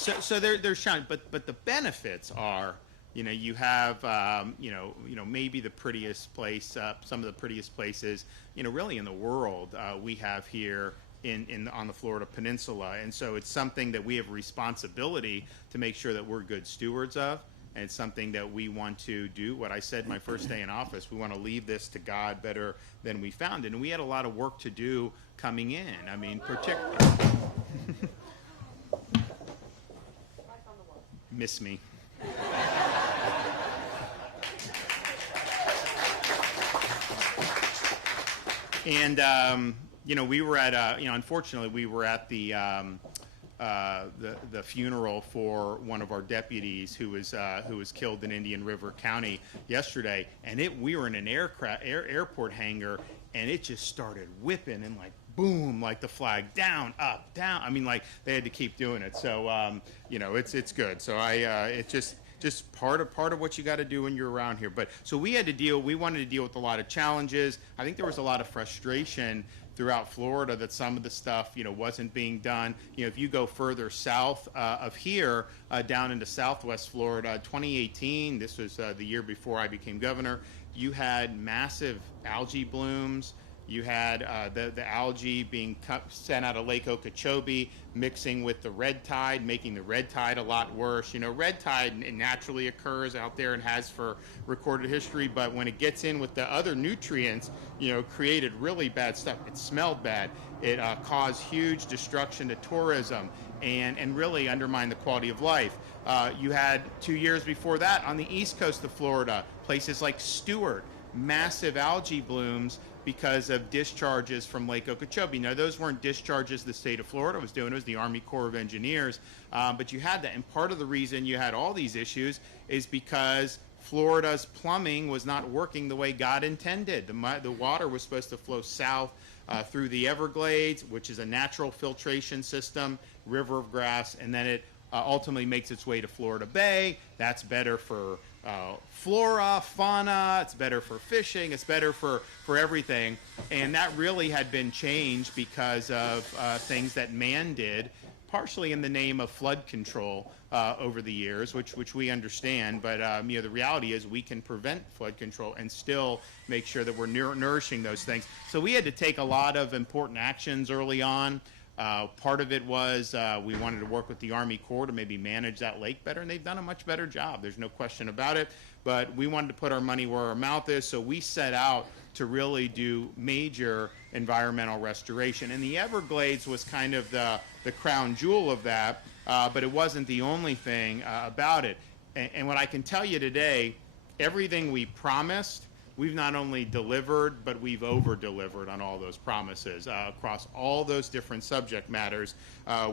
So there's challenge, but the benefits are, you have, maybe the prettiest place, some of the prettiest places, really in the world, we have here on the Florida Peninsula. And so it's something that we have responsibility to make sure that we're good stewards of. And it's something that we want to do. What I said my first day in office, we want to leave this to God better than we found it. And we had a lot of work to do coming in. I mean, particularly. Miss me. And we were at unfortunately we were at the funeral for one of our deputies who was killed in Indian River County yesterday, and we were in an airport hangar, and it just started whipping and like boom, like the flag down, up, down. I mean, like they had to keep doing it. So it's good. So it's just part of what you got to do when you're around here. But so we wanted to deal with a lot of challenges. I think there was a lot of frustration throughout Florida that some of the stuff, wasn't being done. If you go further south of here, down into Southwest Florida, 2018, this was the year before I became governor, you had massive algae blooms. You had the algae being sent out of Lake Okeechobee, mixing with the red tide, making the red tide a lot worse. Red tide naturally occurs out there and has for recorded history, but when it gets in with the other nutrients, created really bad stuff. It smelled bad. It caused huge destruction to tourism and really undermined the quality of life. You had 2 years before that on the east coast of Florida, places like Stewart, massive algae blooms because of discharges from Lake Okeechobee. Now, those weren't discharges the state of Florida was doing. It was the Army Corps of Engineers. But you had that. And part of the reason you had all these issues is because Florida's plumbing was not working the way God intended. The water was supposed to flow south through the Everglades, which is a natural filtration system, river of grass, and then it ultimately makes its way to Florida Bay. That's better for flora, fauna, it's better for fishing, it's better for everything. And that really had been changed because of things that man did, partially in the name of flood control over the years, which we understand. But the reality is we can prevent flood control and still make sure that we're nourishing those things. So we had to take a lot of important actions early on. Part of it was we wanted to work with the Army Corps to maybe manage that lake better, and they've done a much better job. There's no question about it. But we wanted to put our money where our mouth is, so we set out to really do major environmental restoration. And the Everglades was kind of the crown jewel of that, but it wasn't the only thing about it. And what I can tell you today, everything we promised, we've not only delivered, but we've over-delivered on all those promises. Across all those different subject matters,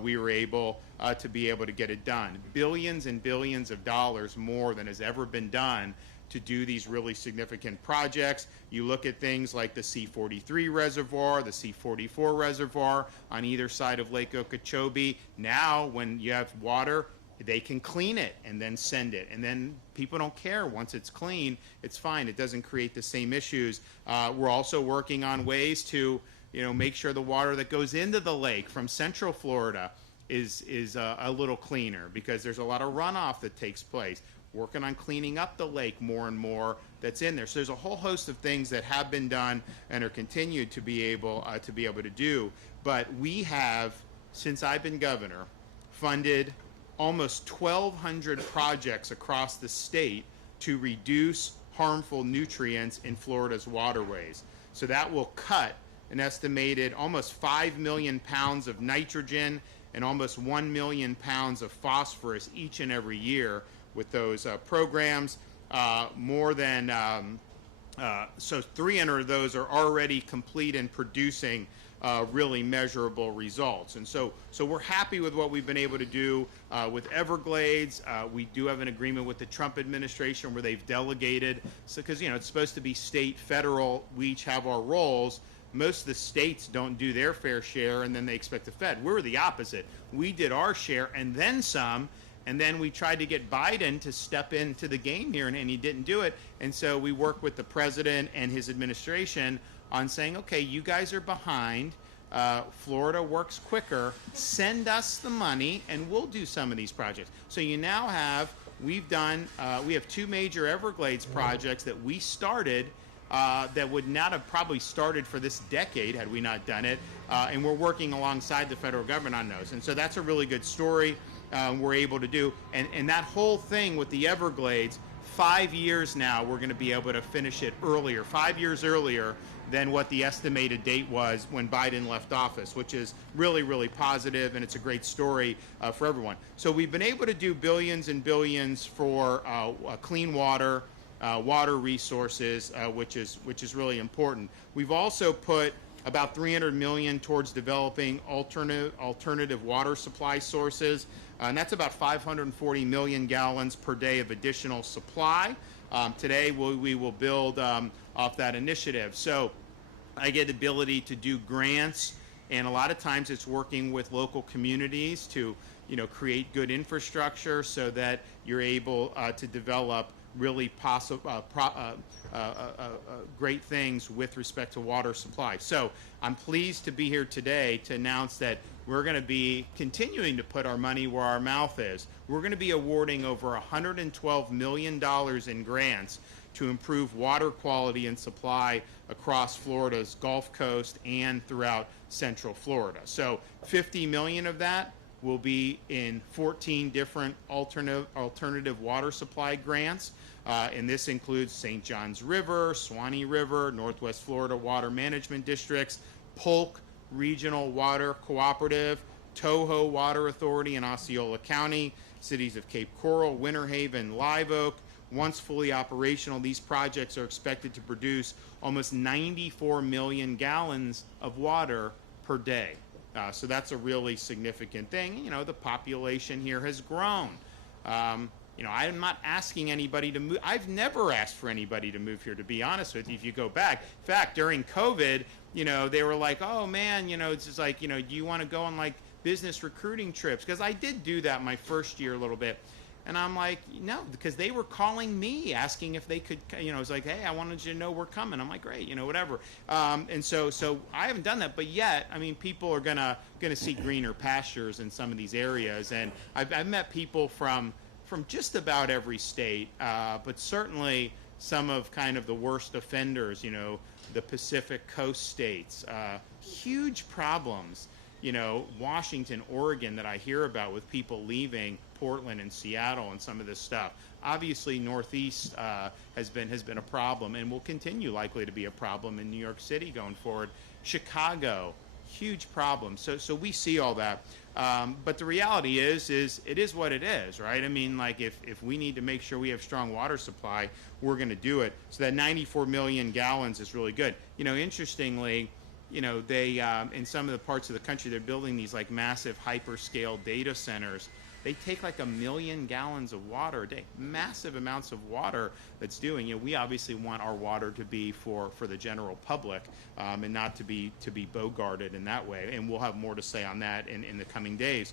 we were able to get it done. Billions and billions of dollars more than has ever been done to do these really significant projects. You look at things like the C-43 reservoir, the C-44 reservoir on either side of Lake Okeechobee. Now, when you have water, they can clean it and then send it. And then people don't care. Once it's clean, it's fine. It doesn't create the same issues. We're also working on ways to, make sure the water that goes into the lake from Central Florida is a little cleaner, because there's a lot of runoff that takes place. Working on cleaning up the lake more and more that's in there. So there's a whole host of things that have been done and are continued to be able to do. But we have, since I've been governor, funded almost 1,200 projects across the state to reduce harmful nutrients in Florida's waterways. So that will cut an estimated almost 5 million pounds of nitrogen and almost 1 million pounds of phosphorus each and every year with those programs. So 300 of those are already complete and producing really measurable results. And so we're happy with what we've been able to do with Everglades. We do have an agreement with the Trump administration where they've delegated, because it's supposed to be state, federal, we each have our roles. Most of the states don't do their fair share, and then they expect the Fed. We're the opposite. We did our share and then some, and then we tried to get Biden to step into the game here, and he didn't do it. And so we worked with the president and his administration on saying, okay, you guys are behind. Florida works quicker. Send us the money, and we'll do some of these projects. So you now have, we have two major Everglades projects that we started that would not have probably started for this decade had we not done it. And we're working alongside the federal government on those. And so that's a really good story we're able to do. And that whole thing with the Everglades, 5 years now, we're going to be able to finish it earlier, 5 years earlier than what the estimated date was when Biden left office, which is really, really positive, and it's a great story for everyone. So we've been able to do billions and billions for clean water, water resources, which is really important. We've also put about $300 million towards developing alternative water supply sources, and that's about 540 million gallons per day of additional supply. Today we will build off that initiative. So I get the ability to do grants, and a lot of times it's working with local communities to create good infrastructure so that you're able to develop really great things with respect to water supply. So I'm pleased to be here today to announce that we're going to be continuing to put our money where our mouth is. We're going to be awarding over $112 million in grants to improve water quality and supply across Florida's Gulf Coast and throughout Central Florida. So 50 million of that will be in 14 different alternative water supply grants. And this includes St. Johns River, Swanee River, Northwest Florida Water Management Districts, Polk Regional Water Cooperative, Toho Water Authority in Osceola County, cities of Cape Coral, Winter Haven, Live Oak. Once fully operational, these projects are expected to produce almost 94 million gallons of water per day. So that's a really significant thing. The population here has grown. I'm not asking anybody to move. I've never asked for anybody to move here, to be honest with you, if you go back. In fact, during COVID, they were like, oh man, it's just like, do you want to go on like business recruiting trips? Because I did do that my first year a little bit. And I'm like, no, because they were calling me asking if they could, it's like, hey, I wanted you to know we're coming. I'm like, great, whatever. And so I haven't done that, but yet, people are gonna see greener pastures in some of these areas. And I've met people from just about every state, but certainly some of kind of the worst offenders, the Pacific Coast states, huge problems. Washington, Oregon that I hear about with people leaving Portland and Seattle and some of this stuff. Obviously, Northeast has been a problem and will continue likely to be a problem in New York City going forward. Chicago, huge problem. So we see all that. But the reality is it is what it is, right? If we need to make sure we have strong water supply, we're going to do it. So that 94 million gallons is really good. Interestingly, they in some of the parts of the country, they're building these like massive hyperscale data centers. They take like 1 million gallons of water a day, massive amounts of water that's doing. We obviously want our water to be for the general public and not to be bogarted in that way. And we'll have more to say on that in the coming days.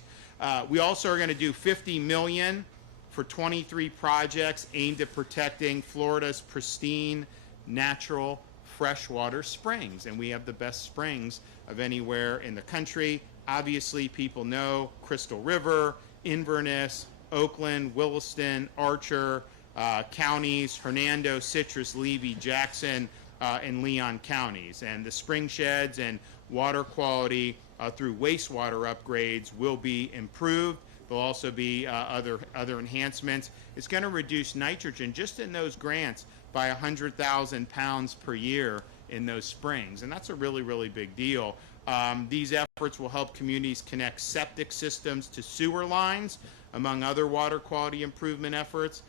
We also are going to do 50 million for 23 projects aimed at protecting Florida's pristine, natural, freshwater springs. And we have the best springs of anywhere in the country. Obviously, people know Crystal River, Inverness, Oakland, Williston, Archer counties, Hernando, Citrus, Levy, Jackson, and Leon counties. And the spring sheds and water quality through wastewater upgrades will be improved. There'll also be other enhancements. It's going to reduce nitrogen just in those grants by 100,000 pounds per year in those springs. And that's a really, really big deal. These efforts will help communities connect septic systems to sewer lines, among other water quality improvement efforts.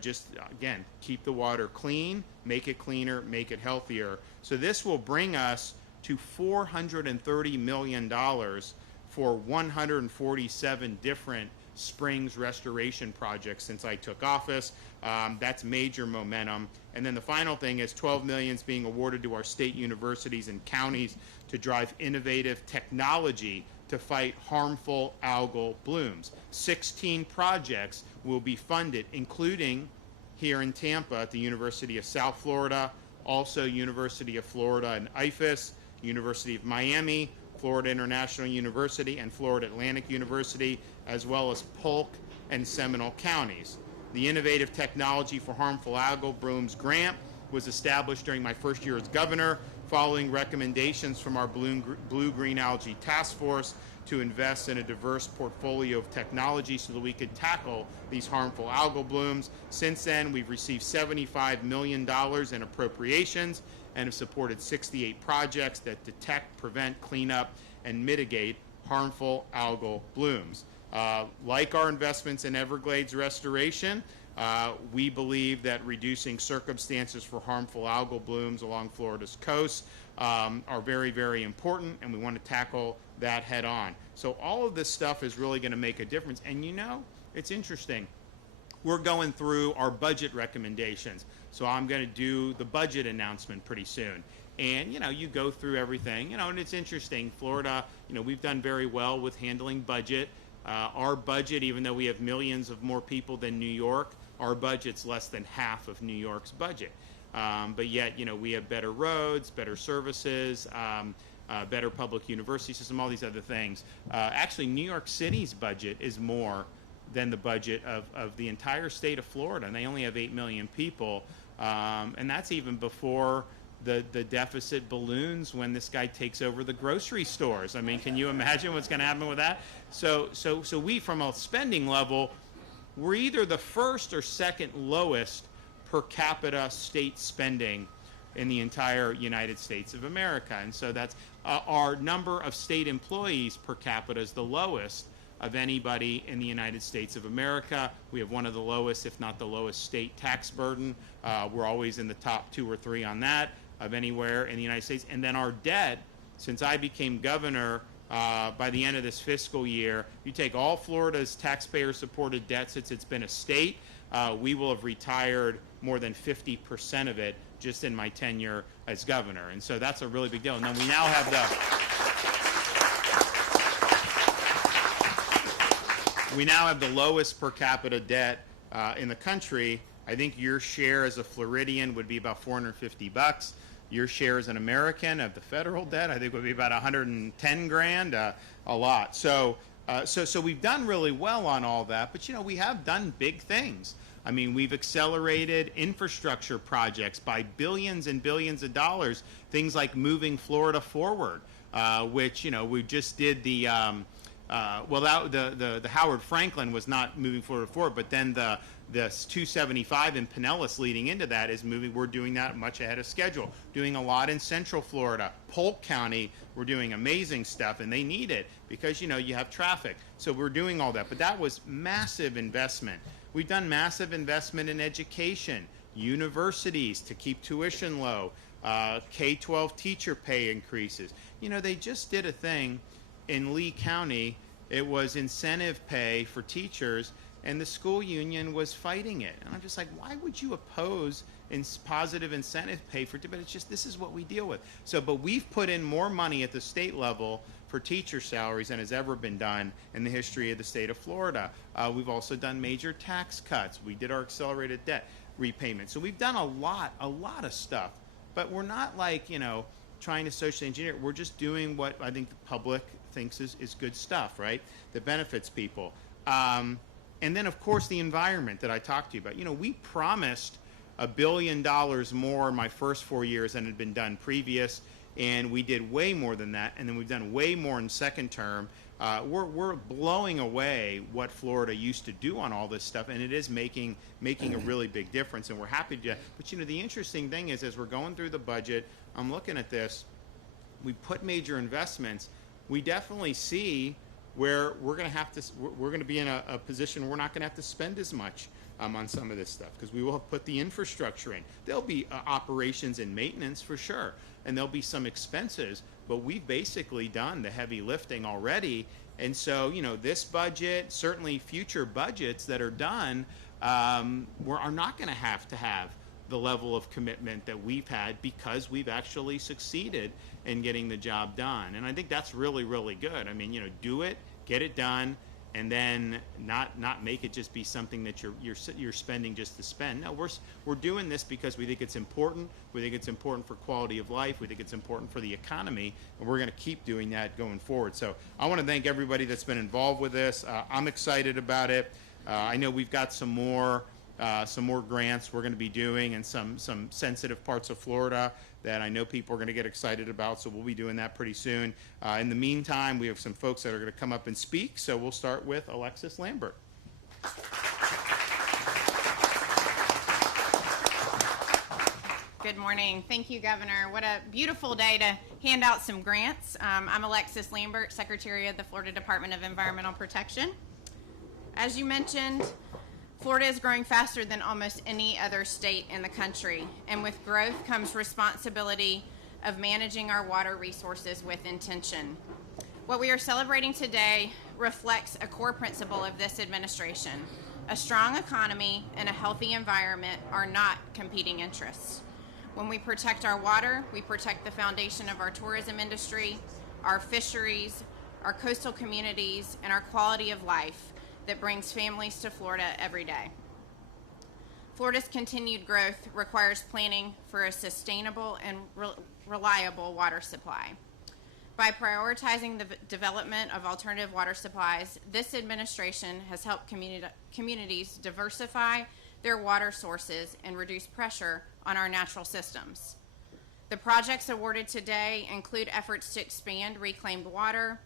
Just, again, keep the water clean, make it cleaner, make it healthier. So this will bring us to $430 million for 147 different springs restoration projects since I took office. That's major momentum. And then the final thing is 12 million is being awarded to our state universities and counties to drive innovative technology to fight harmful algal blooms. 16 projects will be funded, including here in Tampa at the University of South Florida, also University of Florida and IFAS, University of Miami, Florida International University, and Florida Atlantic University, as well as Polk and Seminole counties. The Innovative Technology for Harmful Algal Blooms grant was established during my first year as governor, following recommendations from our Blue-Green Algae Task Force to invest in a diverse portfolio of technology so that we could tackle these harmful algal blooms. Since then, we've received $75 million in appropriations and have supported 68 projects that detect, prevent, clean up, and mitigate harmful algal blooms. Like our investments in Everglades restoration, we believe that reducing circumstances for harmful algal blooms along Florida's coast are very, very important, and we want to tackle that head on. So all of this stuff is really going to make a difference. And you know, it's interesting. We're going through our budget recommendations. So I'm going to do the budget announcement pretty soon. And, you know, you go through everything, you know, and it's interesting. Florida, you know, we've done very well with handling budget. Our budget, even though we have millions of more people than New York, our budget's less than half of New York's budget. But yet, you know, we have better roads, better services, better public university system, all these other things. Actually, New York City's budget is more than the budget of the entire state of Florida, and they only have 8 million people. And that's even before the deficit balloons when this guy takes over the grocery stores. I mean, can you imagine what's going to happen with that? So we, from a spending level, we're either the first or second lowest per capita state spending in the entire United States of America. And so that's our number of state employees per capita is the lowest of anybody in the United States of America. We have one of the lowest, if not the lowest, state tax burden. We're always in the top 2 or 3 on that of anywhere in the United States. And then our debt, since I became governor, by the end of this fiscal year, you take all Florida's taxpayer-supported debt since it's been a state, we will have retired more than 50% of it just in my tenure as governor. And so that's a really big deal. And then we now have the lowest per capita debt in the country. I think your share as a Floridian would be about $450. Your share as an American of the federal debt, I think, would be about 110 grand, a lot. So we've done really well on all that, but you know, we have done big things. I mean, we've accelerated infrastructure projects by billions and billions of dollars, things like moving Florida forward, which, you know, we just did the Howard Franklin was not moving forward, but then the 275 in Pinellas leading into that is moving. We're doing that much ahead of schedule. Doing a lot in Central Florida. Polk County, we're doing amazing stuff, and they need it because, you know, you have traffic. So we're doing all that, but that was massive investment. We've done massive investment in education, universities to keep tuition low, K-12 teacher pay increases. You know, they just did a thing in Lee County. It was incentive pay for teachers, and the school union was fighting it. And I'm just like, why would you oppose positive incentive pay for, but it's just, this is what we deal with. So, but we've put in more money at the state level for teacher salaries than has ever been done in the history of the state of Florida. We've also done major tax cuts. We did our accelerated debt repayment. So we've done a lot of stuff, but we're not like, you know, trying to socially engineer. We're just doing what I think the public thinks is good stuff, right? That benefits people. And then, of course, the environment that I talked to you about. You know, we promised $1 billion more in my first 4 years than had been done previous, and we did way more than that, and then we've done way more in second term. We're blowing away what Florida used to do on all this stuff, and it is making a really big difference, and we're happy to do that. But, you know, the interesting thing is, as we're going through the budget, I'm looking at this, we put major investments. We definitely see where we're going to be in a position where we're not going to have to spend as much on some of this stuff, because we will have put the infrastructure in. There'll be operations and maintenance for sure, and there'll be some expenses, but we've basically done the heavy lifting already. And so, you know, this budget, certainly future budgets that are done, are not going to have the level of commitment that we've had, because we've actually succeeded in getting the job done. And I think that's really, really good. I mean, you know, do it, get it done, and then not make it just be something that you're spending just to spend. No, we're doing this because we think it's important. We think it's important for quality of life. We think it's important for the economy, and we're going to keep doing that going forward. So I want to thank everybody that's been involved with this. I'm excited about it. I know we've got some more grants we're going to be doing in some sensitive parts of Florida that I know people are going to get excited about, so we'll be doing that pretty soon. In the meantime, we have some folks that are going to come up and speak, so we'll start with Alexis Lambert. Good morning. Thank you, Governor. What a beautiful day to hand out some grants. I'm Alexis Lambert, Secretary of the Florida Department of Environmental Protection. As you mentioned, Florida is growing faster than almost any other state in the country, and with growth comes responsibility of managing our water resources with intention. What we are celebrating today reflects a core principle of this administration. A strong economy and a healthy environment are not competing interests. When we protect our water, we protect the foundation of our tourism industry, our fisheries, our coastal communities, and our quality of life that brings families to Florida every day. Florida's continued growth requires planning for a sustainable and reliable water supply. By prioritizing the development of alternative water supplies, this administration has helped communities diversify their water sources and reduce pressure on our natural systems. The projects awarded today include efforts to expand reclaimed water,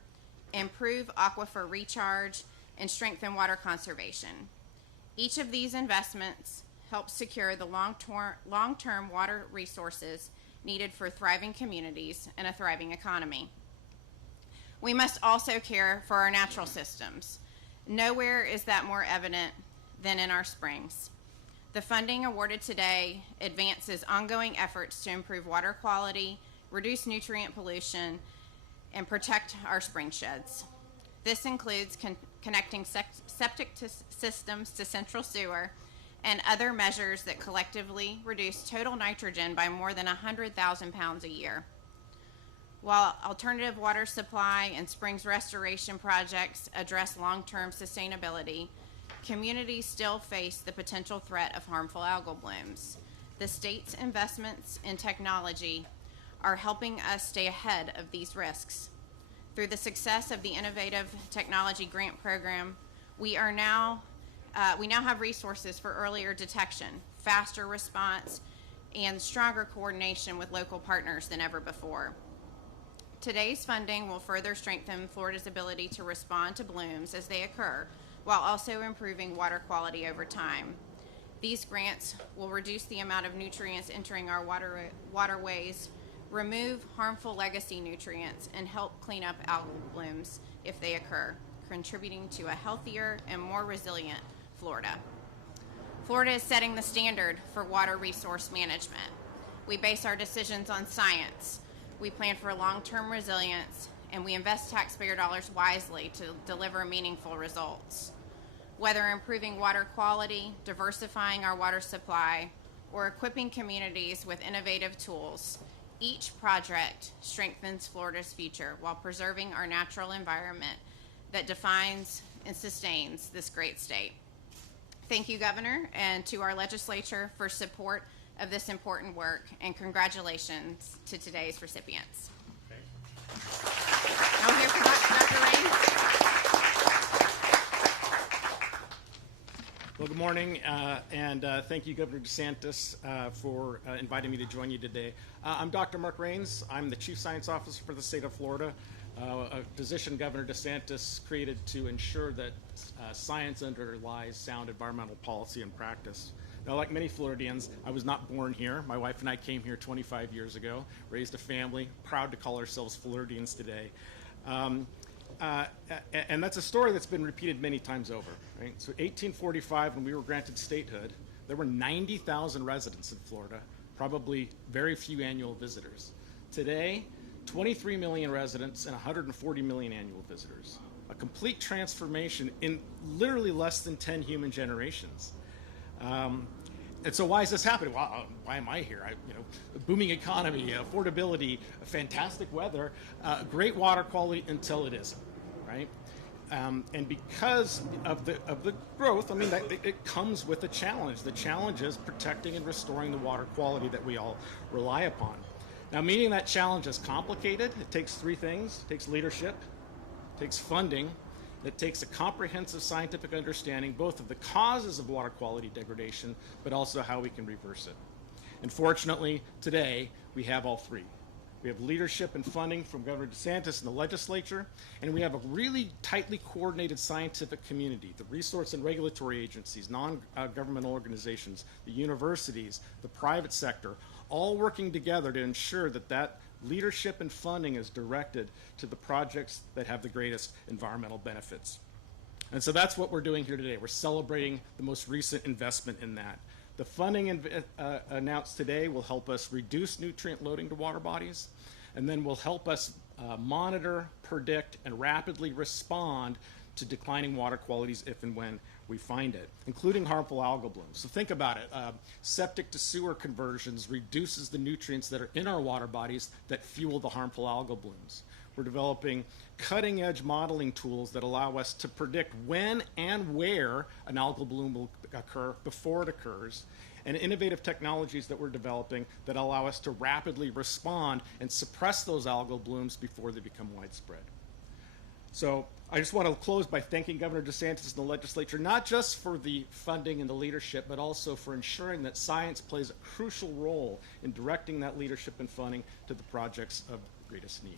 improve aquifer recharge, and strengthen water conservation. Each of these investments helps secure the long-term water resources needed for thriving communities and a thriving economy. We must also care for our natural systems. Nowhere is that more evident than in our springs. The funding awarded today advances ongoing efforts to improve water quality, reduce nutrient pollution, and protect our spring sheds. This includes connecting septic systems to central sewer and other measures that collectively reduce total nitrogen by more than 100,000 pounds a year. While alternative water supply and springs restoration projects address long-term sustainability, communities still face the potential threat of harmful algal blooms. The state's investments in technology are helping us stay ahead of these risks. Through the success of the Innovative Technology Grant Program, we now have resources for earlier detection, faster response, and stronger coordination with local partners than ever before. Today's funding will further strengthen Florida's ability to respond to blooms as they occur, while also improving water quality over time. These grants will reduce the amount of nutrients entering our waterways, remove harmful legacy nutrients, and help clean up algal blooms if they occur, contributing to a healthier and more resilient Florida. Florida is setting the standard for water resource management. We base our decisions on science. We plan for long-term resilience, and we invest taxpayer dollars wisely to deliver meaningful results. Whether improving water quality, diversifying our water supply, or equipping communities with innovative tools, each project strengthens Florida's future while preserving our natural environment that defines and sustains this great state. Thank you, Governor, and to our legislature for support of this important work, and congratulations to today's recipients. Okay. Now we'll hear from Dr. Raines. Well, good morning, and thank you, Governor DeSantis, for inviting me to join you today. I'm Dr. Mark Raines. I'm the Chief Science Officer for the state of Florida, a position Governor DeSantis created to ensure that science underlies sound environmental policy and practice. Now, like many Floridians, I was not born here. My wife and I came here 25 years ago, raised a family, proud to call ourselves Floridians today. And that's a story that's been repeated many times over, right? So 1845, when we were granted statehood, there were 90,000 residents in Florida, probably very few annual visitors. Today, 23 million residents and 140 million annual visitors. A complete transformation in literally less than 10 human generations. And so why is this happening? Well, why am I here? A booming economy, affordability, fantastic weather, great water quality until it isn't, right? And because of the growth, I mean, it comes with a challenge. The challenge is protecting and restoring the water quality that we all rely upon. Now, meeting that challenge is complicated. It takes three things. It takes leadership, it takes funding, it takes a comprehensive scientific understanding both of the causes of water quality degradation, but also how we can reverse it. And fortunately, today, we have all three. We have leadership and funding from Governor DeSantis and the legislature, and we have a really tightly coordinated scientific community, the resource and regulatory agencies, non-governmental organizations, the universities, the private sector, all working together to ensure that that leadership and funding is directed to the projects that have the greatest environmental benefits. And so that's what we're doing here today. We're celebrating the most recent investment in that. The funding announced today will help us reduce nutrient loading to water bodies, and then will help us monitor, predict, and rapidly respond to declining water qualities if and when we find it, including harmful algal blooms. So think about it. Septic to sewer conversions reduces the nutrients that are in our water bodies that fuel the harmful algal blooms. We're developing cutting-edge modeling tools that allow us to predict when and where an algal bloom will occur before it occurs, and innovative technologies that we're developing that allow us to rapidly respond and suppress those algal blooms before they become widespread. So I just want to close by thanking Governor DeSantis and the legislature, not just for the funding and the leadership, but also for ensuring that science plays a crucial role in directing that leadership and funding to the projects of greatest need.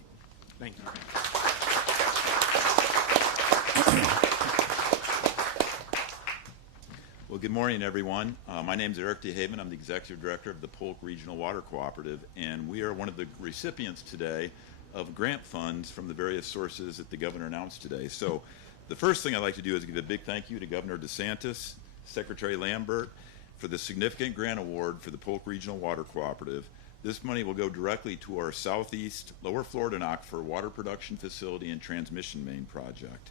Thank you. Well, good morning, everyone. My name is Eric DeHaven. I'm the Executive Director of the Polk Regional Water Cooperative, and we are one of the recipients today of grant funds from the various sources that the Governor announced today. So the first thing I'd like to do is give a big thank you to Governor DeSantis, Secretary Lambert, for the significant grant award for the Polk Regional Water Cooperative. This money will go directly to our Southeast Lower Florida Aquifer water production facility and transmission main project.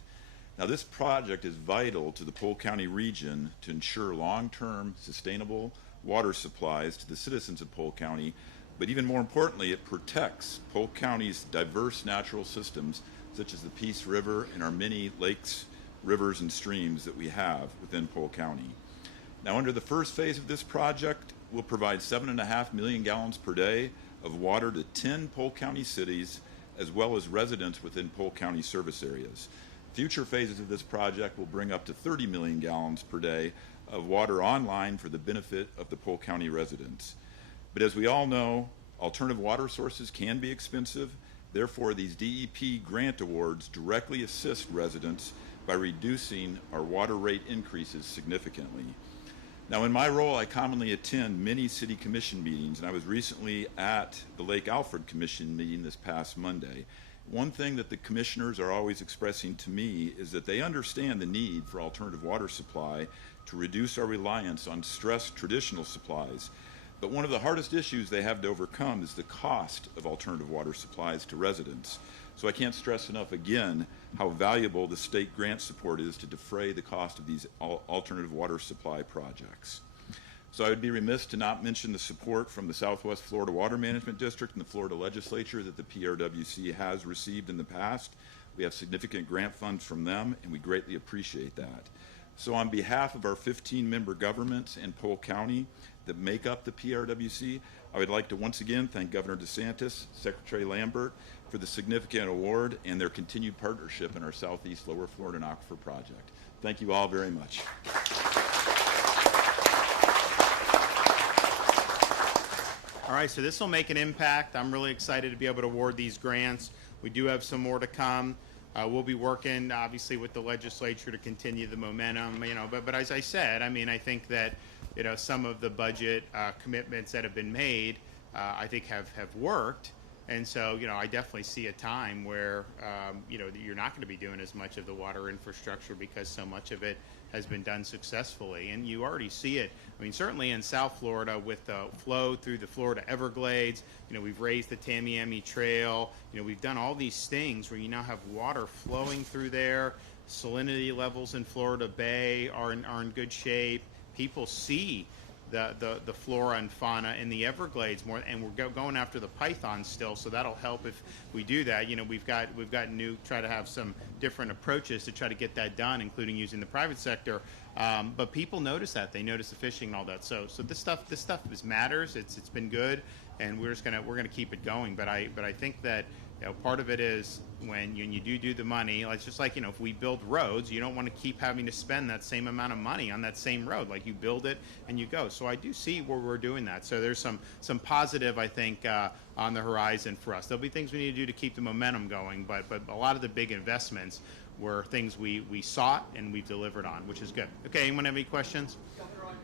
Now, this project is vital to the Polk County region to ensure long-term sustainable water supplies to the citizens of Polk County, but even more importantly, it protects Polk County's diverse natural systems, such as the Peace River and our many lakes, rivers, and streams that we have within Polk County. Now, under the first phase of this project, we'll provide 7.5 million gallons per day of water to 10 Polk County cities, as well as residents within Polk County service areas. Future phases of this project will bring up to 30 million gallons per day of water online for the benefit of the Polk County residents. But as we all know, alternative water sources can be expensive. Therefore, these DEP grant awards directly assist residents by reducing our water rate increases significantly. Now, in my role, I commonly attend many city commission meetings, and I was recently at the Lake Alfred Commission meeting this past Monday. One thing that the commissioners are always expressing to me is that they understand the need for alternative water supply to reduce our reliance on stressed traditional supplies. But one of the hardest issues they have to overcome is the cost of alternative water supplies to residents. So I can't stress enough again how valuable the state grant support is to defray the cost of these alternative water supply projects. So I would be remiss to not mention the support from the Southwest Florida Water Management District and the Florida Legislature that the PRWC has received in the past. We have significant grant funds from them, and we greatly appreciate that. So on behalf of our 15-member governments in Polk County that make up the PRWC, I would like to once again thank Governor DeSantis, Secretary Lambert, for the significant award and their continued partnership in our Southeast Lower Florida Aquifer project. Thank you all very much. All right, so this will make an impact. I'm really excited to be able to award these grants. We do have some more to come. We'll be working, obviously, with the legislature to continue the momentum. But as I said, I mean, I think that some of the budget commitments that have been made, I think have worked. And so, I definitely see a time where, you're not going to be doing as much of the water infrastructure because so much of it has been done successfully. And you already see it. I mean, certainly in South Florida with the flow through the Florida Everglades, we've raised the Tamiami Trail. We've done all these things where you now have water flowing through there. Salinity levels in Florida Bay are in good shape. People see the flora and fauna in the Everglades more, and we're going after the pythons still, so that'll help if we do that. You know, we've got try to have some different approaches to try to get that done, including using the private sector. But people notice that, they notice the fishing and all that. So this stuff matters. It's been good, and we're gonna keep it going. But I think that, you know, part of it is when you do the money, it's just like, you know, if we build roads, you don't want to keep having to spend that same amount of money on that same road. Like, you build it and you go. So I do see where we're doing that. So there's some positive, I think, on the horizon for us. There'll be things we need to do to keep the momentum going, but a lot of the big investments were things we sought and we've delivered on, which is good. Okay, anyone have any questions? Governor, on your